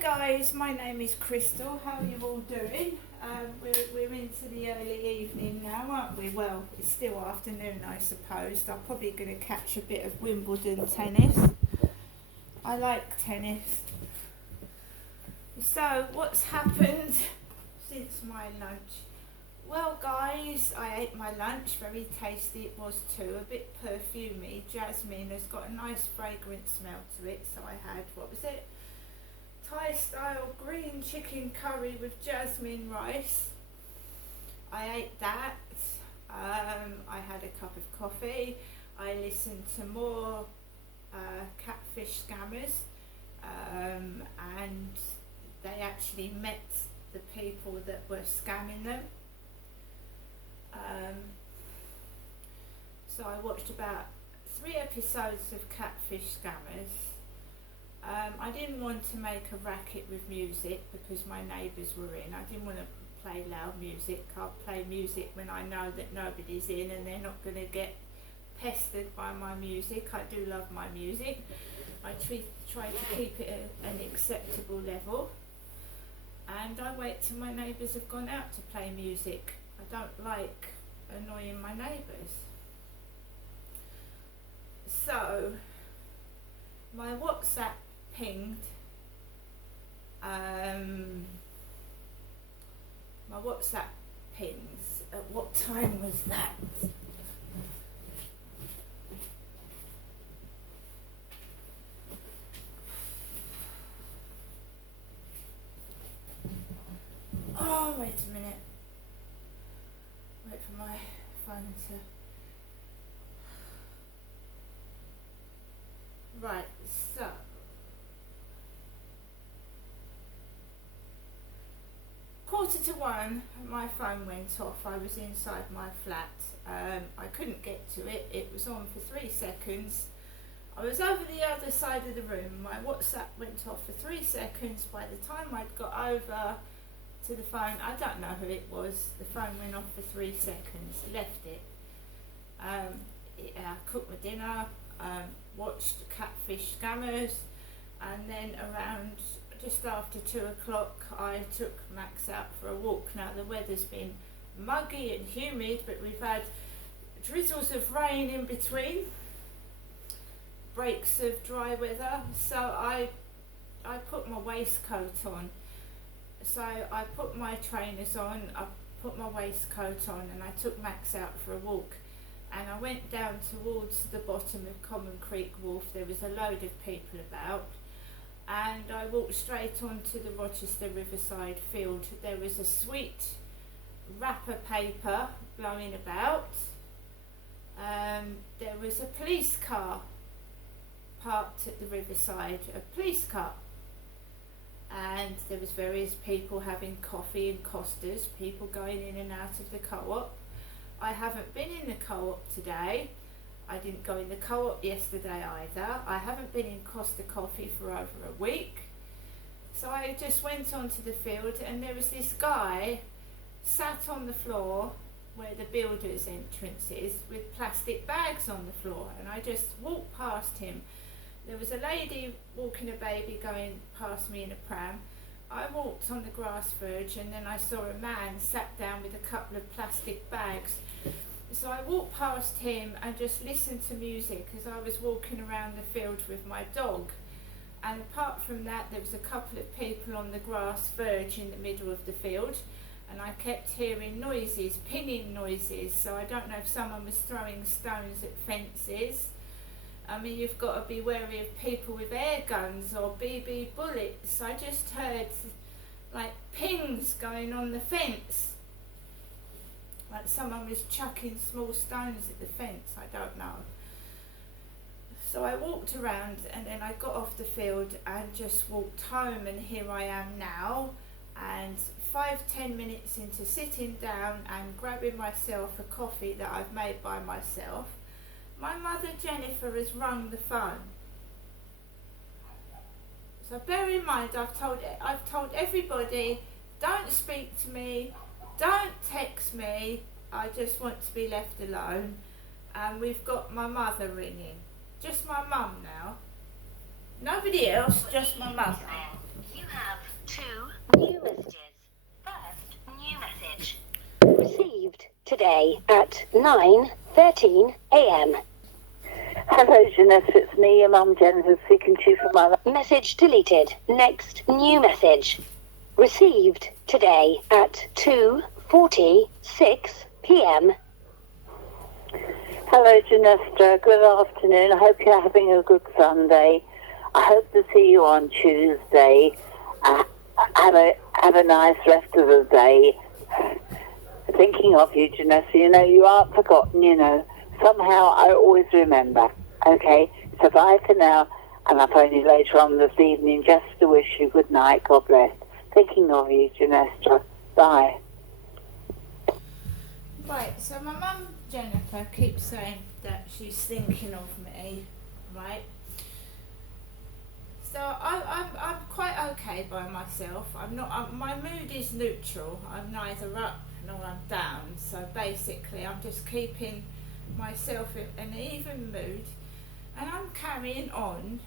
Guys, my name is Crystal. How are you all doing? We're into the early evening now, aren't we? Well, it's still afternoon, I suppose. I'm probably going to catch a bit of Wimbledon tennis. I like tennis. So, what's happened since my lunch? Well, guys, I ate my lunch. Very tasty it was too. A bit perfumey. Jasmine has got a nice fragrant smell to it. So I had, what was it? Thai style green chicken curry with jasmine rice. I ate that. I had a cup of coffee. I listened to more catfish scammers, and they actually met the people that were scamming them. So I watched about 3 episodes of Catfish Scammers. I didn't want to make a racket with music because my neighbours were in. I didn't want to play loud music. I'll play music when I know that nobody's in and they're not going to get pestered by my music. I do love my music. I try to keep it at an acceptable level. And I wait till my neighbours have gone out to play music. I don't like annoying my neighbours. So, my WhatsApp pinged. My WhatsApp pings. At what time was that? Oh, wait a minute. Wait for my phone to... Right, so... Quarter to 1, my phone went off. I was inside my flat. I couldn't get to it. It was on for 3 seconds. I was over the other side of the room. My WhatsApp went off for 3 seconds. By the time I'd got over to the phone, I don't know who it was. The phone went off for 3 seconds. Left it. I cooked my dinner. Watched Catfish Scammers, and then around just after 2 o'clock I took Max out for a walk. Now the weather's been muggy and humid, but we've had drizzles of rain in between, breaks of dry weather, so I put my waistcoat on. So I put my trainers on, I put my waistcoat on, and I took Max out for a walk. And I went down towards the bottom of Common Creek Wharf. There was a load of people about, and I walked straight onto the Rochester Riverside field. There was a sweet wrapper paper blowing about. There was a police car parked at the riverside, a police car, and there was various people having coffee in Costas, people going in and out of the co-op. I haven't been in the co-op today. I didn't go in the co-op yesterday either. I haven't been in Costa Coffee for over a week. So I just went onto the field, and there was this guy sat on the floor where the builder's entrance is with plastic bags on the floor, and I just walked past him. There was a lady walking a baby going past me in a pram. I walked on the grass verge, and then I saw a man sat down with a couple of plastic bags. So I walked past him and just listened to music as I was walking around the field with my dog. And apart from that, there was a couple of people on the grass verge in the middle of the field, and I kept hearing noises, pinging noises. So I don't know if someone was throwing stones at fences. I mean, you've got to be wary of people with air guns or BB bullets. I just heard like pings going on the fence. Like someone was chucking small stones at the fence, I don't know. So I walked around, and then I got off the field and just walked home, and here I am now. And 5-10 minutes into sitting down and grabbing myself a coffee that I've made by myself, my mother Jennifer has rung the phone. So bear in mind, I've told everybody, don't speak to me, don't text me, I just want to be left alone. And we've got my mother ringing. Just my mum now. Nobody else, just my mother. You have today at 9:13 a.m. Hello, Jeanette, it's me, your mum, Jennifer, speaking to you from my... Message deleted. Next new message. Received today at 2:46 p.m. Hello, Janesta. Good afternoon. I hope you're having a good Sunday. I hope to see you on Tuesday. Have a nice rest of the day. Thinking of you, Janessa. You know, you aren't forgotten, you know. Somehow I always remember. Okay? So bye for now. And I'll phone you later on this evening just to wish you good night. God bless. Thinking of you, Janessa. Bye. Right, so my mum Jennifer keeps saying that she's thinking of me, right? So I'm quite okay by myself. I'm not. My mood is neutral. I'm neither up nor I'm down. So basically, I'm just keeping myself in an even mood, and I'm carrying on,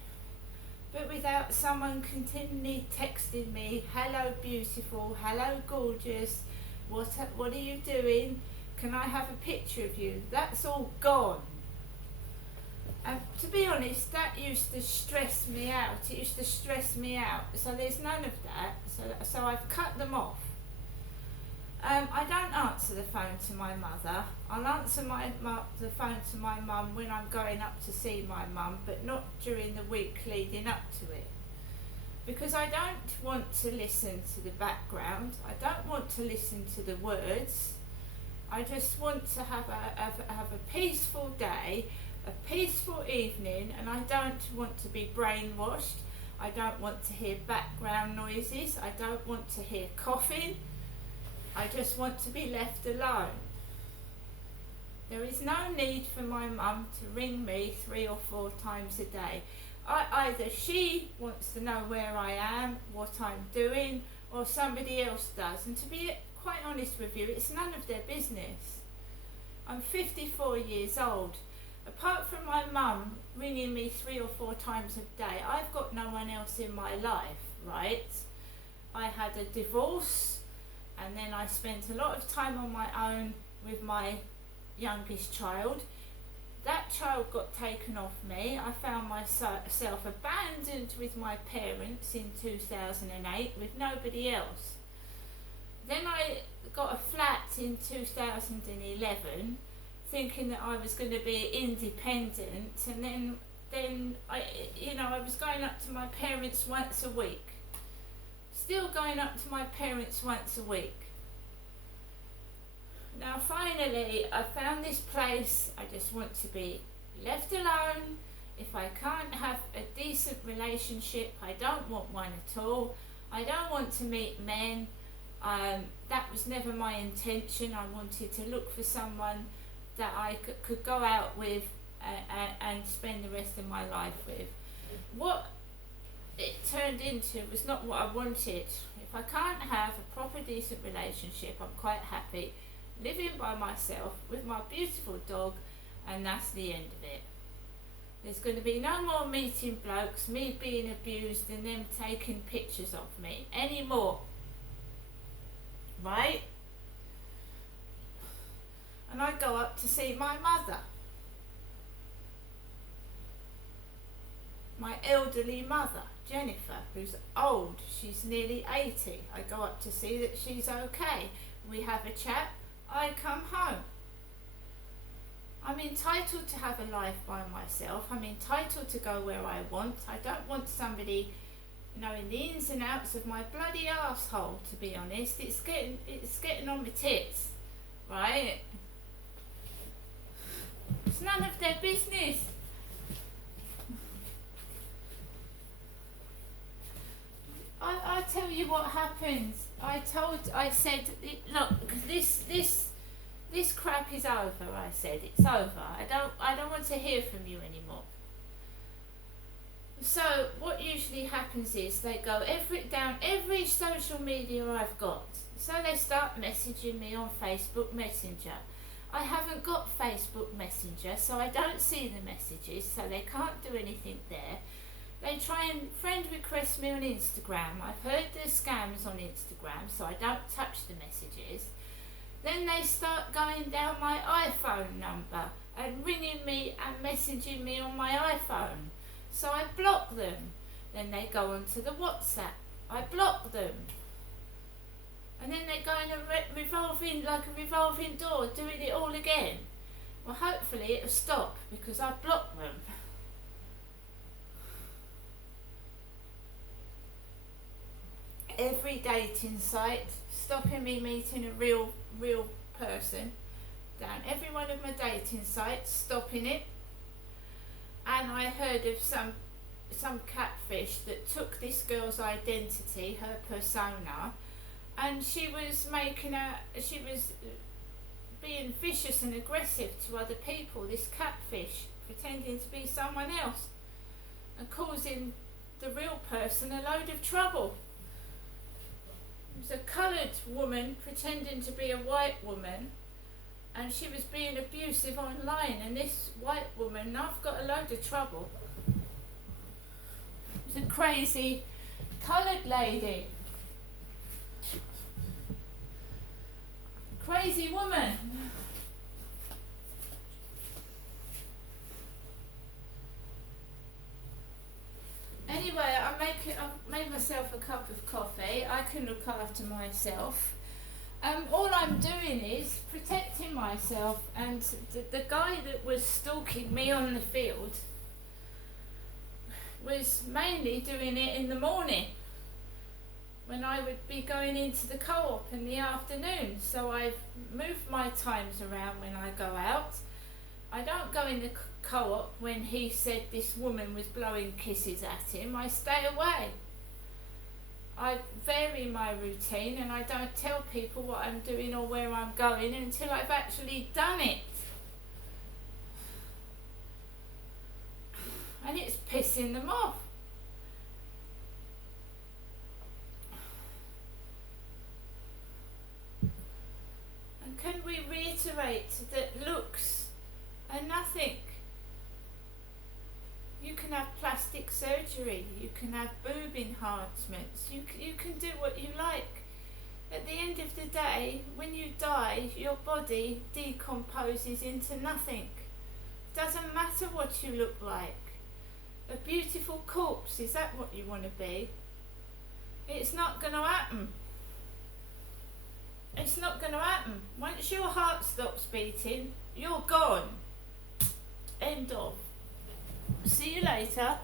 but without someone continually texting me, "Hello, beautiful. Hello, gorgeous. What are you doing? Can I have a picture of you?" That's all gone. And to be honest, that used to stress me out. It used to stress me out. So there's none of that. So I've cut them off. I don't answer the phone to my mother. I'll answer the phone to my mum when I'm going up to see my mum, but not during the week leading up to it. Because I don't want to listen to the background. I don't want to listen to the words. I just want to have a peaceful day, a peaceful evening, and I don't want to be brainwashed. I don't want to hear background noises. I don't want to hear coughing. I just want to be left alone. There is no need for my mum to ring me 3 or 4 times a day. Either she wants to know where I am, what I'm doing, or somebody else does. And to be quite honest with you, it's none of their business. I'm 54 years old. Apart from my mum ringing me 3 or 4 times a day, I've got no one else in my life, right? I had a divorce, and then I spent a lot of time on my own with my youngest child. That child got taken off me. I found myself abandoned with my parents in 2008 with nobody else. Then I got a flat in 2011, thinking that I was going to be independent, and then I was going up to my parents once a week. Still going up to my parents once a week. Now finally, I found this place. I just want to be left alone. If I can't have a decent relationship, I don't want one at all. I don't want to meet men. That was never my intention. I wanted to look for someone that I could go out with and spend the rest of my life with. What it turned into was not what I wanted. If I can't have a proper decent relationship, I'm quite happy living by myself with my beautiful dog, and that's the end of it. There's going to be no more meeting blokes, me being abused and them taking pictures of me anymore. Right? And I go up to see my mother. My elderly mother, Jennifer, who's old. She's nearly 80. I go up to see that she's okay. We have a chat. I come home. I'm entitled to have a life by myself. I'm entitled to go where I want. I don't want somebody knowing the ins and outs of my bloody arsehole, to be honest. It's getting on my tits, right? It's none of their business. I tell you what happens. I said, look, this crap is over. I said, it's over. I don't want to hear from you anymore. So what usually happens is they go down every social media I've got. So they start messaging me on Facebook Messenger. I haven't got Facebook Messenger, so I don't see the messages, so they can't do anything there. They try and friend request me on Instagram. I've heard there's scams on Instagram, so I don't touch the messages. Then they start going down my iPhone number and ringing me and messaging me on my iPhone. So I block them. Then they go onto the WhatsApp. I block them. And then they go in a revolving door, doing it all again. Well, hopefully it'll stop because I've blocked them. Every dating site stopping me meeting a real person. Down every one of my dating sites, stopping it. And I heard of some catfish that took this girl's identity, her persona, and she was being vicious and aggressive to other people, this catfish, pretending to be someone else and causing the real person a load of trouble. It was a coloured woman pretending to be a white woman, and she was being abusive online, and this white woman, I've got a load of trouble. It was a crazy coloured lady. Crazy woman. Anyway, I've made myself a cup of coffee. I can look after myself. All I'm doing is protecting myself, and the guy that was stalking me on the field was mainly doing it in the morning when I would be going into the co-op in the afternoon. So I've moved my times around when I go out. I don't go in the co-op when he said this woman was blowing kisses at him. I stay away. I vary my routine and I don't tell people what I'm doing or where I'm going until I've actually done it. And it's pissing them off. And can we reiterate that looks are nothing? You can have plastic surgery, you can have boob enhancements, you can do what you like. At the end of the day, when you die, your body decomposes into nothing. Doesn't matter what you look like. A beautiful corpse, is that what you want to be? It's not going to happen. It's not going to happen. Once your heart stops beating, you're gone. End of. See you later.